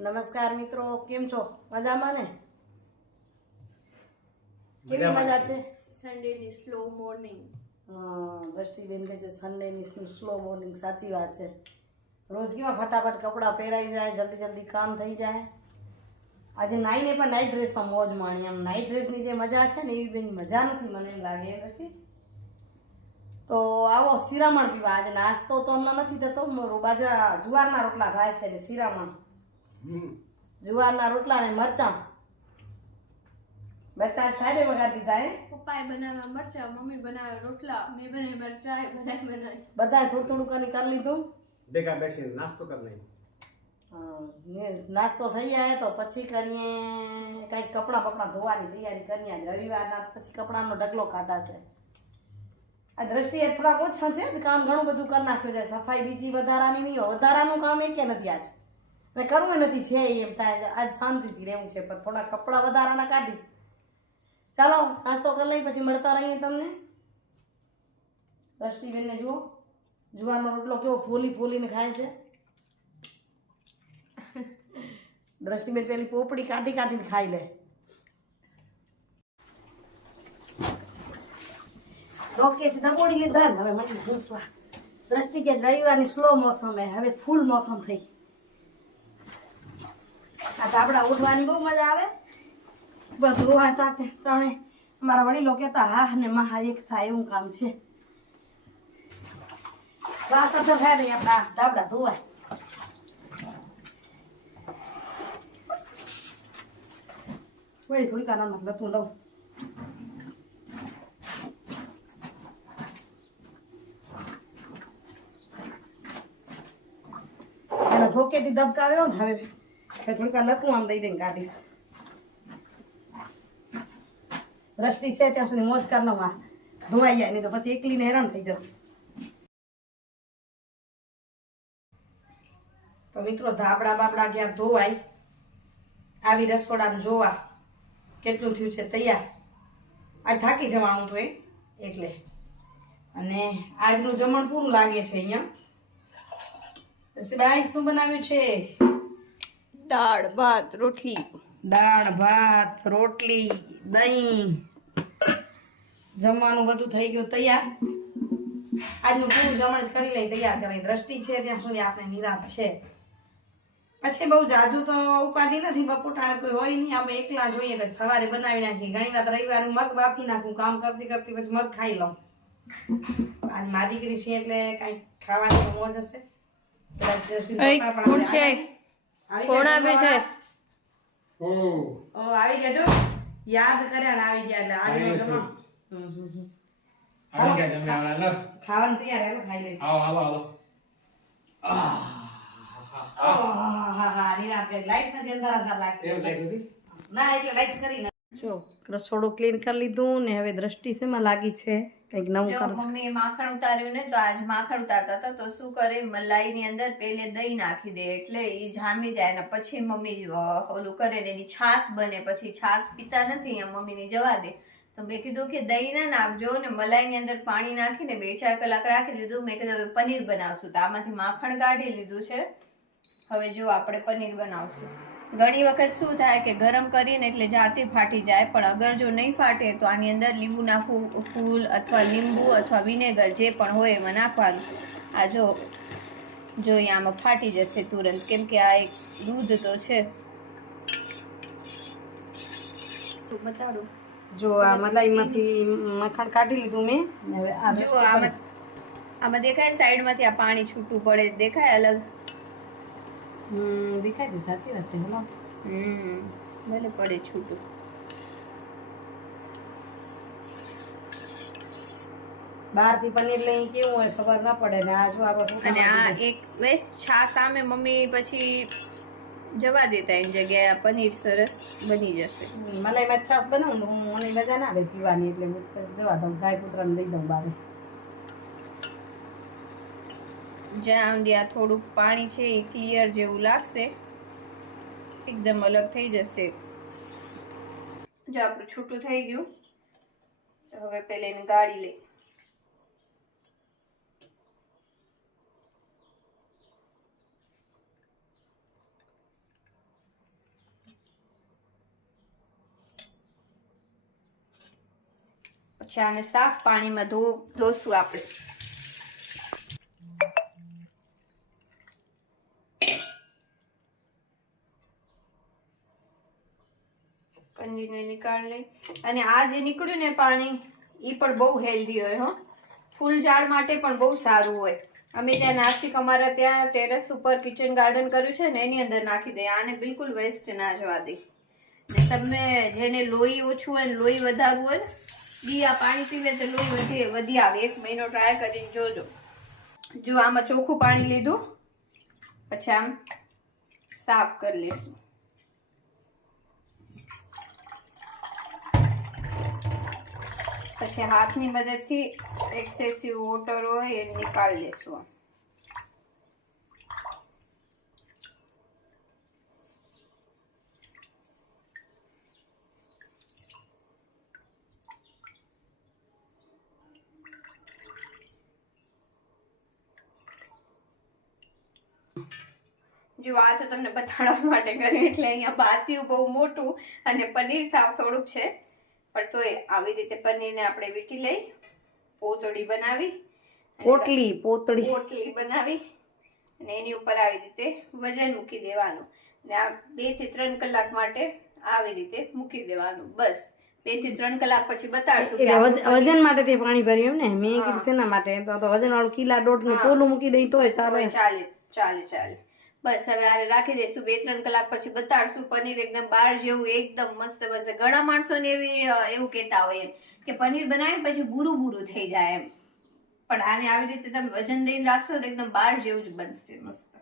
નમસ્કાર મિત્રો, કેમ છો? મજામાં ને? કેવી મજા છે? સન્ડેની સ્લો મોર્નિંગ. દ્રષ્ટિબેન કહે છે સન્ડેની સ્લો મોર્નિંગ. સાચી વાત છે. રોજ કેવા ફટાફટ કપડાં પહેરાઈ જાય, જલ્દી જલ્દી કામ થઈ જાય. આજે નાઈને પણ નાઇટ ડ્રેસમાં મોજ માણી. આમ નાઇટ ડ્રેસની જે મજા છે ને એવી બેન મજા નથી મને એમ લાગે. દ્રષ્ટિ તો આવો શિરામણ પીવા. આજે નાસ્તો તો હમણાં નથી થતો. બાજરા જુવારના રોટલા થાય છે એટલે શિરામણ. જુવારના રોટલા ને મરચાં બચ્ચા સાહેબે વગાડી દીધા. પપ્પાએ બનાવ્યા મરચા, મમ્મી બનાવ્યા રોટલા, મેં બનાવી મરચા, બધાએ થોડું થોડું કરી લીધું. ભેગા બેસીને નાસ્તો કરી લઈએ. નાસ્તો થઈ જાય તો પછી કરીએ કંઈક કપડાં ધોવાની તૈયારી કરીએ. રવિવારના પછી કપડાનો ઢગલો કાઢાશે. આ દ્રષ્ટિએ થોડાક ઓછા છે, કામ ઘણું બધું કરી નાખ્યું છે. સફાઈ બીજી વધારાની નહીં હોય. વધારાનું કામ એ કે નથી આજ મેં કરવું નથી છે એમ થાય. આજ શાંતિથી રહેવું છે પણ થોડા કપડાં વધારાના કાઢીશ. ચાલો નાસ્તો કરી લઈ પછી મળતા રહીએ તમને. દ્રષ્ટિબેનને જુઓ જુવારનો રોટલો કેવો ફોલીને ખાય છે. દ્રષ્ટિબેન પેલી પોપડી કાઢીને ખાઈ લે. ઓકે દબોડી લીધા ને હવે મને ઘૂસવા. દ્રષ્ટિ કે રવિવારની સ્લો મોસમ હવે ફૂલ મોસમ થઈ. આ ધાબળા ઉઠવાની બહુ મજા આવે. બધું ટાણે મારા વડીલો કહેતા હા ને મહા એક થાય એવું કામ છે. વાસ અસર થાય નહીં આપણા ધાબળા ધોવાય. વળી થોડી કાનામાં લતું લઉં. એનો ધોકેથી દબકાવ્યો ને હવે થોડીક લતું આમ દઈ દઈને કાઢીશ. દ્રષ્ટિ છે ત્યાં સુધી મોજ કરવામાં ધોવાઈ જાય નહીં તો પછી એકલીને હેરાન થઈ જશે. તો મિત્રો ધાબળા બાબડા ક્યાં ધોવાય આવી રસોડામાં જોવા કેટલું થયું છે તૈયાર. આજ થાકી જવાનું તો એટલે અને આજનું જમણ પૂરું લાગે છે. અહીંયા બાઈ શું બનાવ્યું છે? દાળ ભાત રોટલી. દાળ ભાત રોટલી દહીં જમવાનું બધું થઈ ગયું તૈયાર. આજનું પૂરું જમણ કરી લઈ તૈયાર કરાય. દ્રષ્ટિ છે ત્યાં સુધી આપણે નિરાશ છે. પછી બહુ જાજુ તો ઉપાધિ નથી. બપોટાણે કોઈ હોય નહીં. આપણે એકલા જોઈએ તો સવારે બનાવી નાખીએ. ઘણી વાર રવિવારે મગ બાફી નાખું. કામ કરતી પછી મગ ખાઈ લઉં. આજ મા દીકરી છે એટલે કઈ ખાવાની મોજ હશે. કોણ છે? કોણ આવે છે? આવી ગયા જો યાદ કર્યા ને આવી ગયા એટલે આજનો જમા આવી ગયા તમે આવલા ખાવાનું તૈયાર હેલો ખાઈ લે. આવો લાઈટ નથી અંધારા લાગતી ના એટલે લાઈટ કરી જો રસોડું ક્લીન કરી લીધું ને હવે દ્રષ્ટિ શેમાં લાગી છે કંઈક નવું કર. મમ્મીએ માખણ ઉતાર્યું ને તો આજ માખણ ઉતારતા હતા તો શું કરે મલાઈ ની અંદર પેલે દહીં નાખી દે એટલે એ જામી જાય ને પછી મમ્મી ઓલું કરે ને એની છાશ બને. પછી છાશ પીતા નથી મમ્મીની જવા દે તો મેં કીધું કે દહીં ના નાખજો ને મલાઈની અંદર પાણી નાખીને 2-4 કલાક રાખી દીધું. મેં કીધું હવે પનીર બનાવશું તો આમાંથી માખણ કાઢી લીધું છે. હવે જો આપણે પનીર બનાવશું. ઘણી વખત શું થાય કે ગરમ કરીને એટલે જાતે ફાટી જાય પણ અગર જો નહીં ફાટે તો આની અંદર લીંબુના ફૂલ અથવા લીંબુ અથવા વિનેગર જે પણ હોય એમાં નાખવાનું. આ જો આમાં ફાટી જશે તુરંત કેમ કે આ એક દૂધ તો છે. બતાડું જો આ મલાઈમાંથી માખણ કાઢી લીધું મેં. હવે જો આમાં દેખાય સાઈડમાંથી આ પાણી છૂટું પડે દેખાય અલગ. દેખાય છે. સાચી વાત છે. હેલો ભલે પડે છૂટું. બહારથી પનીર લઈ કેવું હોય ખબર ના પડે ને આ જો અને આ એક વેસ્ટ છાશ સામે મમ્મી પછી જવા દેતા એની જગ્યાએ આ પનીર સરસ બની જશે. મલાઈમાં છાશ બનાવું હું મને મજા ના આવે પીવાની એટલે હું પછી જવા દઉં. ગાય કૂતરાને દઈ દઉં બહાર. જ્યાં સુધી આ થોડુંક પાણી છે એ ક્લિયર જેવું લાગશે એકદમ અલગ થઈ જશે. જો આપણું છૂટું થઈ ગયું હવે પેલે એને ગાળી લઈ. પછી આને સાફ પાણીમાં ધોશું આપણે. પનીરને નીકાળી લઈ. અને આ જે નીકળ્યું ને પાણી એ પણ બહુ હેલ્ધી હોય હો. ફૂલ ઝાડ માટે પણ બહુ સારું હોય. અમે ત્યાં નાસિક અમારા ત્યાં ટેરેસ ઉપર કિચન ગાર્ડન કર્યું છે ને એની અંદર નાખી દે. આને બિલકુલ વેસ્ટ ના જવા દે. ને તમને જેને લોહી ઓછું હોય ને લોહી વધારવું હોય ને બી આ પાણી પીવે તો લોહી વધી આવે. 1 મહિનો ટ્રાય કરીને જોજો. જો આમાં ચોખ્ખું પાણી લીધું, પછી આમ સાફ કરી લઈશું. પછી હાથની મદદથી એક્સેસિવ વોટર હોય એ નીકાળી લેશું. જો આ તો તમને બતાડવા માટે કર્યું એટલે અહીંયા બાતિયું બહુ મોટું અને પનીર સાવ થોડુંક છે, પણ તોય આવી રીતે પનીરને આપણે વીંટી લઈ પોતળી બનાવી પોટલી બનાવી અને એની ઉપર આવી રીતે વજન મૂકી દેવાનું. ને આ 2 થી 3 કલાક માટે આવી રીતે મૂકી દેવાનું. બસ 2 થી 3 કલાક પછી બતાડશું કે વજન માટે તે પાણી ભર્યું એમ ને. મેં કીધું શેના માટે? તો વજન વાળું કિલા દોઢ નું તોલું મૂકી દઈ તોય ચાલે. બસ હવે આને રાખી દઈશું. 2-3 કલાક પછી બતાડશું. પનીર એકદમ બહાર જેવું એકદમ મસ્ત બનશે. ઘણા માણસોને એવું કહેતા હોય એમ કે પનીર બનાવીને પછી બુરું થઈ જાય એમ, પણ આને આવી રીતે તમે વજન દઈને રાખશો તો એકદમ બહાર જેવું જ બનશે મસ્ત.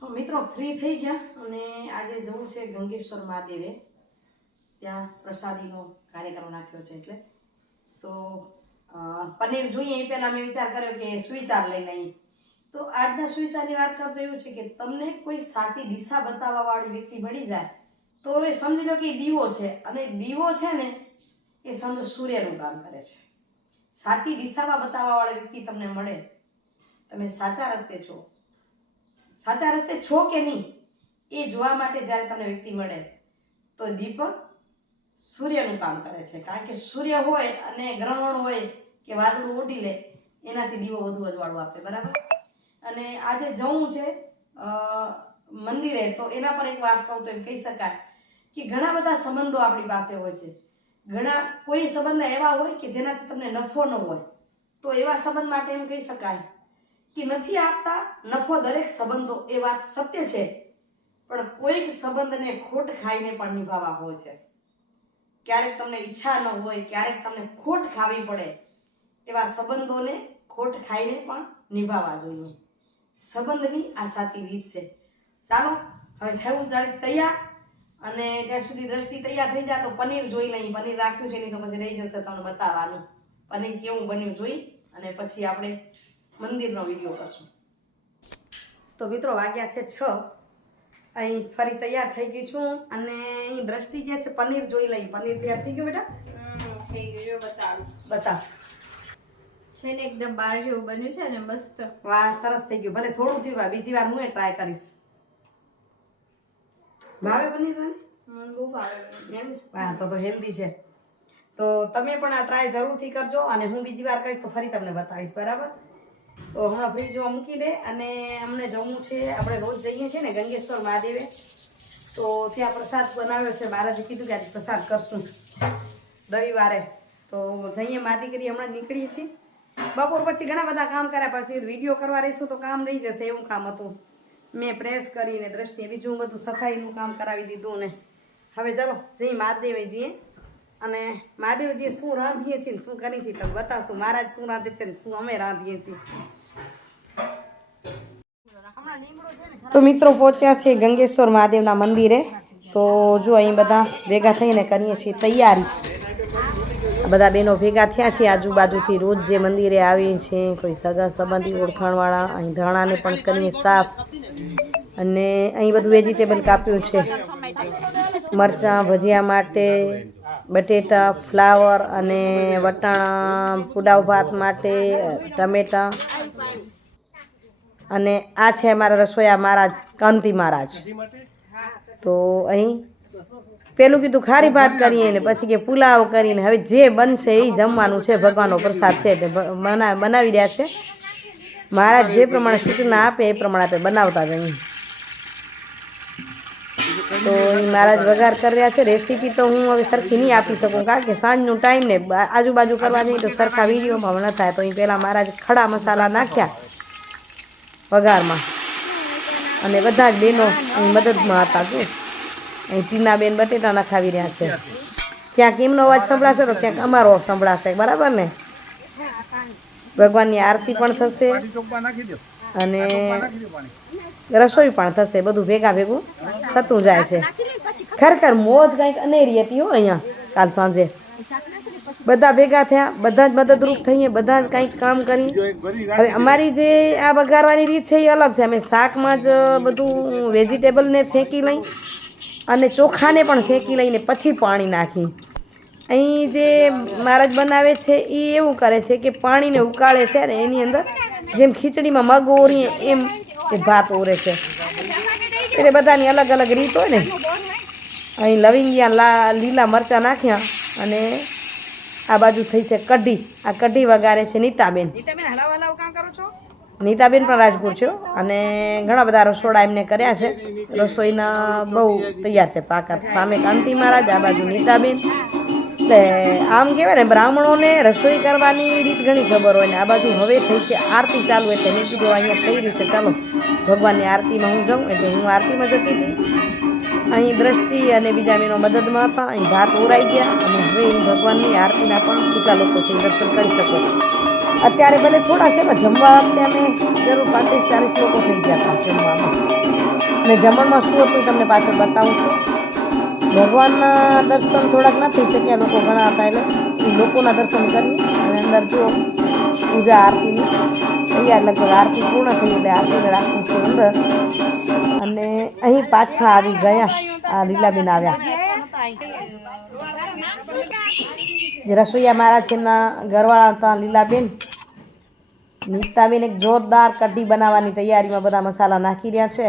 ચલો મિત્રો ફ્રી થઈ ગયા અને આજે જવું છે ગંગેશ્વર મહાદેવે. ત્યાં પ્રસાદીનો કાર્યક્રમ નાખ્યો છે એટલે તો પનીર જોઈએ એ પહેલાં મેં વિચાર કર્યો કે સુવિચાર લઈ લઈએ. તો આજના સુવિચારની વાત કરતો એવું છે કે તમને કોઈ સાચી દિશા બતાવવા વાળી વ્યક્તિ મળી જાય તો એ સમજી લો કે દીવો છે. અને દીવો છે ને એ સમજો સૂર્યનું કામ કરે છે. સાચી દિશામાં બતાવવા વાળી વ્યક્તિ તમને મળે, તમે સાચા રસ્તે છો કે નહીં એ જોવા માટે જ્યારે તમને વ્યક્તિ મળે તો દીપક સૂર્યનું કામ કરે છે. કારણ કે સૂર્ય હોય અને ગ્રહણ હોય કે વાદળું ઓઢી લે એનાથી દીવો વધુ અજવાળું આપે. બરાબર. અને આજે જવું છે મંદિરે તો એના પર એક વાત કહું તો એમ કહી શકાય કે ઘણા બધા સંબંધો આપણી પાસે હોય છે. કોઈ સંબંધ એવા હોય કે જેનાથી તમને નફો ન હોય, તો એવા સંબંધ માટે એમ કહી શકાય કે નથી આપતા નફો દરેક સંબંધો. એ વાત સત્ય છે, પણ કોઈક સંબંધને ખોટ ખાઈને પણ નિભાવવા હોય છે. ક્યારેક તમને ઈચ્છા ન હોય, ક્યારેક તમને ખોટ ખાવી પડે, એવા સંબંધોને ખોટ ખાઈને પણ નિભાવવા જોઈએ. સંબંધની આ સાચી રીત છે. ચાલો હવે થયું તૈયાર, અને ત્યાં સુધી દ્રષ્ટિ તૈયાર થઈ જાય તો પનીર જોઈ લઈએ. પનીર રાખ્યું છે નહીં તો પછી રહી જશે તમને બતાવવાનું. પનીર કેવું બન્યું જોઈ અને પછી આપણે મંદિરનો વિડીયો કરશું. તો મિત્રો વાગ્યા છે 6. અહીં ફરી તૈયાર થઈ ગઈ છું અને અહીં દ્રષ્ટિ કે છે પનીર જોઈ લઈ. પનીર તૈયાર થઈ ગયું બેટા? થઈ ગયું. બતાવ છે ને એકદમ બહાર જેવું બન્યું છે ને મસ્ત. વાહ, સરસ થઈ ગયું. ભલે થોડું થયું, બીજી વાર હું ટ્રાય કરીશ. ભાવે પનીર તને? બહુ ભાવે એમ? વાહ, તો હેલ્ધી છે. તો તમે પણ આ ટ્રાય જરૂરથી કરજો અને હું બીજી વાર કહીશ તો ફરી તમને બતાવીશ. બરાબર. તો હમણાં ફ્રીજમાં મૂકી દે. અને અમને જવું છે, આપણે રોજ જઈએ છીએ ને ગંગેશ્વર મહાદેવે, તો ત્યાં પ્રસાદ બનાવ્યો છે. મહારાજે કીધું કે આજે પ્રસાદ કરશું રવિવારે. તો જઈએ મા દીકરી હમણાં નીકળીએ છીએ. બપોર પછી ઘણા બધા કામ કર્યા, પછી વિડીયો કરવા રહીશું તો કામ રહી જશે, એવું કામ હતું. મેં પ્રેસ કરીને દ્રષ્ટિએ બીજું બધું સફાઈનું કામ કરાવી દીધું. ને હવે ચાલો જઈ મહાદેવે જઈએ અને મહાદેવજીએ શું રાંધીએ છીએ ને શું કરીએ છીએ તમે બતાવશું. મહારાજ શું રાંધે છે ને શું અમે રાંધીએ છીએ. તો મિત્રો પહોંચ્યા છે ગંગેશ્વર મહાદેવના મંદિરે. તો જો અહીં બધા ભેગા થઈને કરીએ છીએ તૈયારી. બધા બહેનો ભેગા થયા છે આજુબાજુથી, રોજ જે મંદિરે આવીએ છીએ, કોઈ સગા સંબંધી ઓળખાણવાળા. અહીં ધાણાને પણ કરીએ સાફ, અને અહીં બધું વેજીટેબલ કાપ્યું છે. મરચાં ભજીયા માટે, બટેટા, ફ્લાવર અને વટાણા પુલાવ ભાત માટે, ટમેટાં. અને આ છે અમારા રસોઈયા મહારાજ, કાંતિ મહારાજ. તો અહીં પેલું કીધું ખારી ભાત કરીએ ને પછી કે પુલાવ કરીને હવે જે બનશે એ જમવાનું છે. ભગવાનનો પ્રસાદ છે એટલે બનાવી રહ્યા છે. મહારાજ જે પ્રમાણે સૂચના આપે એ પ્રમાણે આપણે બનાવતા જઈએ. તો એ મહારાજ વઘાર કરી રહ્યા છે. રેસીપી તો હું હવે સરખી નહીં આપી શકું કારણ કે સાંજનું ટાઈમ ને આજુબાજુ કરવા જઈએ તો સરખા વિડીયોમાં ન થાય. તો એ પહેલાં મહારાજ ખડા મસાલા નાખ્યા વઘારમાં અને બધા જ બહેનો અહીં મદદમાં હતા. શું અહીં ટીનાબેન બટેટા નખાવી રહ્યા છે. ક્યાંક એમનો અવાજ સંભળાશે તો ક્યાંક અમારો સંભળાશે. બરાબર ને? ભગવાનની આરતી પણ થશે અને રસોઈ પણ થશે. બધું ભેગા ભેગું થતું જાય છે. ખરેખર મોજ કંઈક અનેરી હતી હો. અહીંયા કાલ સાંજે બધા ભેગા થયા, બધા જ મદદરૂપ થઈએ, બધા જ કંઈક કામ કરી. હવે અમારી જે આ વઘારવાની રીત છે એ અલગ છે. અમે શાકમાં જ બધું વેજીટેબલને ફેંકી લઈ અને ચોખાને પણ ફેંકી લઈને પછી પાણી નાખી. અહીં જે મહારાજ બનાવે છે એ એવું કરે છે કે પાણીને ઉકાળે છે ને એની અંદર જેમ ખીચડીમાં મગ ઓરીએ એમ એ ભાત ઓરે છે. એટલે બધાની અલગ અલગ રીત હોય ને. અહીં લવિંગિયા લીલા મરચાં નાખ્યા અને આ બાજુ થઈ છે કઢી. આ કઢી વઘારે છે નીતાબેન. નીતાબેન પણ રાજપુર છે અને ઘણા બધા રસોડા એમને કર્યા છે. રસોઈના બહુ તૈયાર છે પાકા. સામે કાંતિ મહારાજ, આ બાજુ નીતાબેન. એટલે આમ કહેવાય ને બ્રાહ્મણોને રસોઈ કરવાની રીત ઘણી ખબર હોય ને. આ બાજુ હવે થઈ છે આરતી ચાલુ એટલે મેં કીધું અહીંયા થઈ રહી છે, ચાલો ભગવાનની આરતીમાં હું જાઉં. એટલે હું આરતીમાં જતી હતી. અહીં દ્રષ્ટિ અને બીજા બહેનો મદદમાં હતા. અહીં ભાત ઓરાઈ ગયા અને હવે ભગવાનની આરતીના પણ કેટલા લોકો છે દર્શન કરી શકો. અત્યારે ભલે થોડા છે પણ જમવા વખતે અમે જરૂર 35-40 લોકો થઈ ગયા હતા જમવામાં. અને જમણમાં શું હતું તમને પાછળ બતાવું છું. ભગવાનના દર્શન થોડાક ન થઈ શક્યા, લોકો ઘણા હતા એટલે એ લોકોના દર્શન કરી અને અંદર જો પૂજા આરતીની તૈયાર. લગભગ આરતી પૂર્ણ થઈ એટલે આરતીને રાખવું છે અંદર. અને અહીં પાછા આવી ગયા આ લીલાબેન આવ્યા. જે રસોઈયા મહારાજ છે એમના ઘરવાળા હતા લીલાબેન. નીતાબેન એક જોરદાર કઢી બનાવવાની તૈયારીમાં બધા મસાલા નાખી રહ્યા છે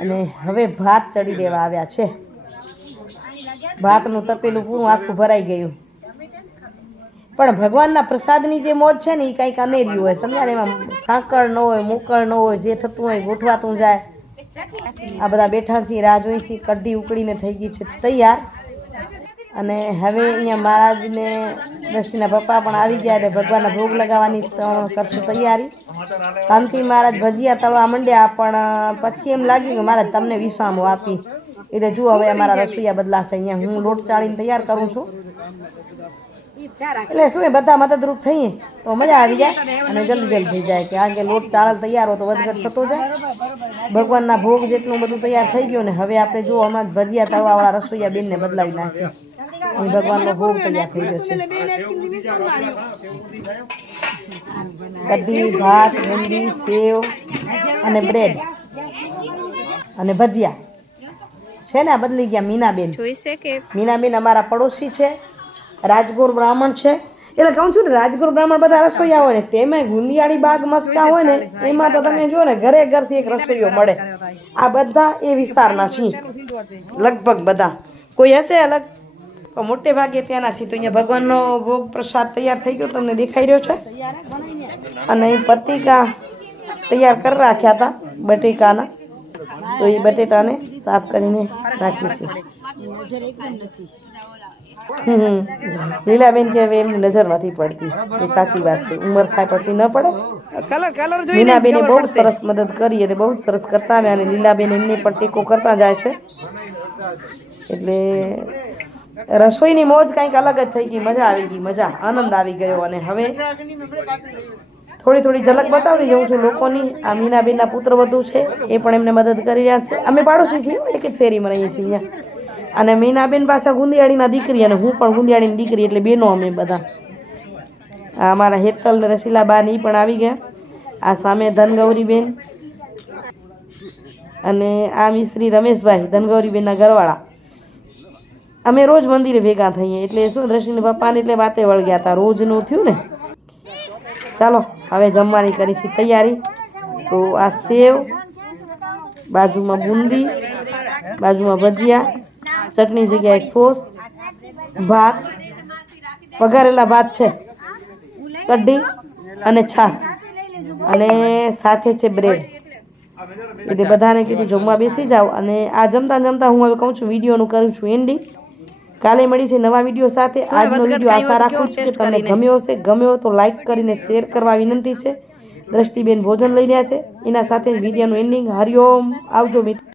અને હવે ભાત ચડી દેવા આવ્યા છે. ભાતનું તપેલું પૂરું આખું ભરાઈ ગયું. પણ ભગવાનના પ્રસાદની જે મોજ છે ને એ કંઈક અનેરી હોય. સમજ્યા ને? એમાં સાંકળ ન હોય, મોકળ ન હોય, જે થતું હોય ગોઠવાતું જાય. આ બધા બેઠા છીએ, રાહ જોઈ છીએ. કઢી ઉકળીને થઈ ગઈ છે તૈયાર. અને હવે અહીંયા મહારાજને દ્રષ્ટિના પપ્પા પણ આવી ગયા એટલે ભગવાનના ભોગ લગાવવાની કરશું તૈયારી. કાંતિ મહારાજ ભજીયા તળવા માંડ્યા પણ પછી એમ લાગ્યું કે મહારાજ તમને વિસામો આપી. એટલે જુઓ હવે અમારા રસોઈયા બદલાશે. અહીંયા હું લોટ ચાળીને તૈયાર કરું છું. એટલે શું એ બધા મદદરૂપ થઈએ તો મજા આવી જાય અને જલ્દી થઈ જાય. કે આગે લોટ ચાળલ તૈયાર હોય તો વધઘટ થતો જાય. ભગવાનના ભોગ જેટલું બધું તૈયાર થઈ ગયું ને હવે આપણે જો હમણાં ભજીયા તળવાવાળા રસોઈયા બેનને બદલાવી નાખીએ. અહીં ભગવાનનો ભોગ તૈયાર થઈ ગયો છે. કઢી, ભાત, બુંદી, સેવ અને બ્રેડ અને ભજીયા છે ને. આ બદલી ગયા મીનાબેન. મીનાબેન અમારા પડોશી છે, રાજગોર બ્રાહ્મણ છે. એટલે કહું છું ને રાજગોર બ્રાહ્મણ બધા રસોઈયા હોય ને તેમાં ગુંદિયાળી બાગ મસ્તા હોય ને એમાં તો તમે જો ને ઘરે ઘરથી એક રસોઈયો મળે. આ બધા એ વિસ્તારના છીએ લગભગ બધા. કોઈ હશે અલગ પણ મોટે ભાગે ત્યાંના છીએ. તો અહીંયા ભગવાનનો ભોગ પ્રસાદ તૈયાર થઈ ગયો તમને દેખાઈ રહ્યો છે. અને અહીં પતિકા તૈયાર કરી રાખ્યા હતા બટેકાના. તો એ બટેટાને સાફ કરીને રાખી છે. લીલાબેન કે હવે એમની નજર નથી પડતી. એ સાચી વાત છે. ઉંમર થાય પછી ન પડે. મીનાબેને બહુ સરસ મદદ કરી અને બહુ સરસ કરતા આવ્યા અને લીલાબેન એમને પણ ટેકો કરતા જાય છે. એટલે રસોઈની મોજ કંઈક અલગ જ થઈ ગઈ. મજા આવી ગઈ, મજા આનંદ આવી ગયો. અને હવે થોડી થોડી ઝલક બતાવી જઉં છું લોકોની. આ મીનાબેનના પુત્ર વધુ છે એ પણ એમને મદદ કરી રહ્યા છે. અમે પાડોશી છીએ, એક જ શેરીમાં રહીએ છીએ અહીંયા. અને મીનાબેન પાછા ગુંદિયાળીના દીકરી અને હું પણ ગુંદિયાળીની દીકરી એટલે બેનો અમે બધા. આ અમારા હેતલ ને રસીલાબા એ પણ આવી ગયા. આ સામે ધનગૌરીબેન અને આ મિસ્ત્રી રમેશભાઈ, ધનગૌરીબેનના ઘરવાળા. અમે રોજ મંદિરે ભેગા થઈએ એટલે શું દ્રષ્ટિના પપ્પાને એટલે વાતે વળગ્યા હતા. રોજનું થયું ને. ચાલો હવે જમવાની કરી છે તૈયારી. તો આ સેવ, બાજુમાં બુંદી, બાજુમાં ભજીયા ચટણી જગ્યાએ સોસ, ભાત, વઘારેલા ભાત છે, કઢી અને છાશ અને સાથે છે બ્રેડ. એટલે બધાને કીધું જમવા બેસી જાઓ. અને આ જમતા જમતા હું હવે કહું છું વિડીયોનું કરું છું એન્ડિંગ. કાલે મળી છે નવા વિડીયો સાથે. આજનો વિડીયો આશા રાખું છું કે તમને ગમ્યો હશે. ગમ્યો તો લાઈક કરીને શેર કરવા વિનંતી છે. દ્રષ્ટિબેન ભોજન લઈ રહ્યા છે, એના સાથે વિડીયોનું એન્ડિંગ. હરિઓમ. આવજો મિત્રો.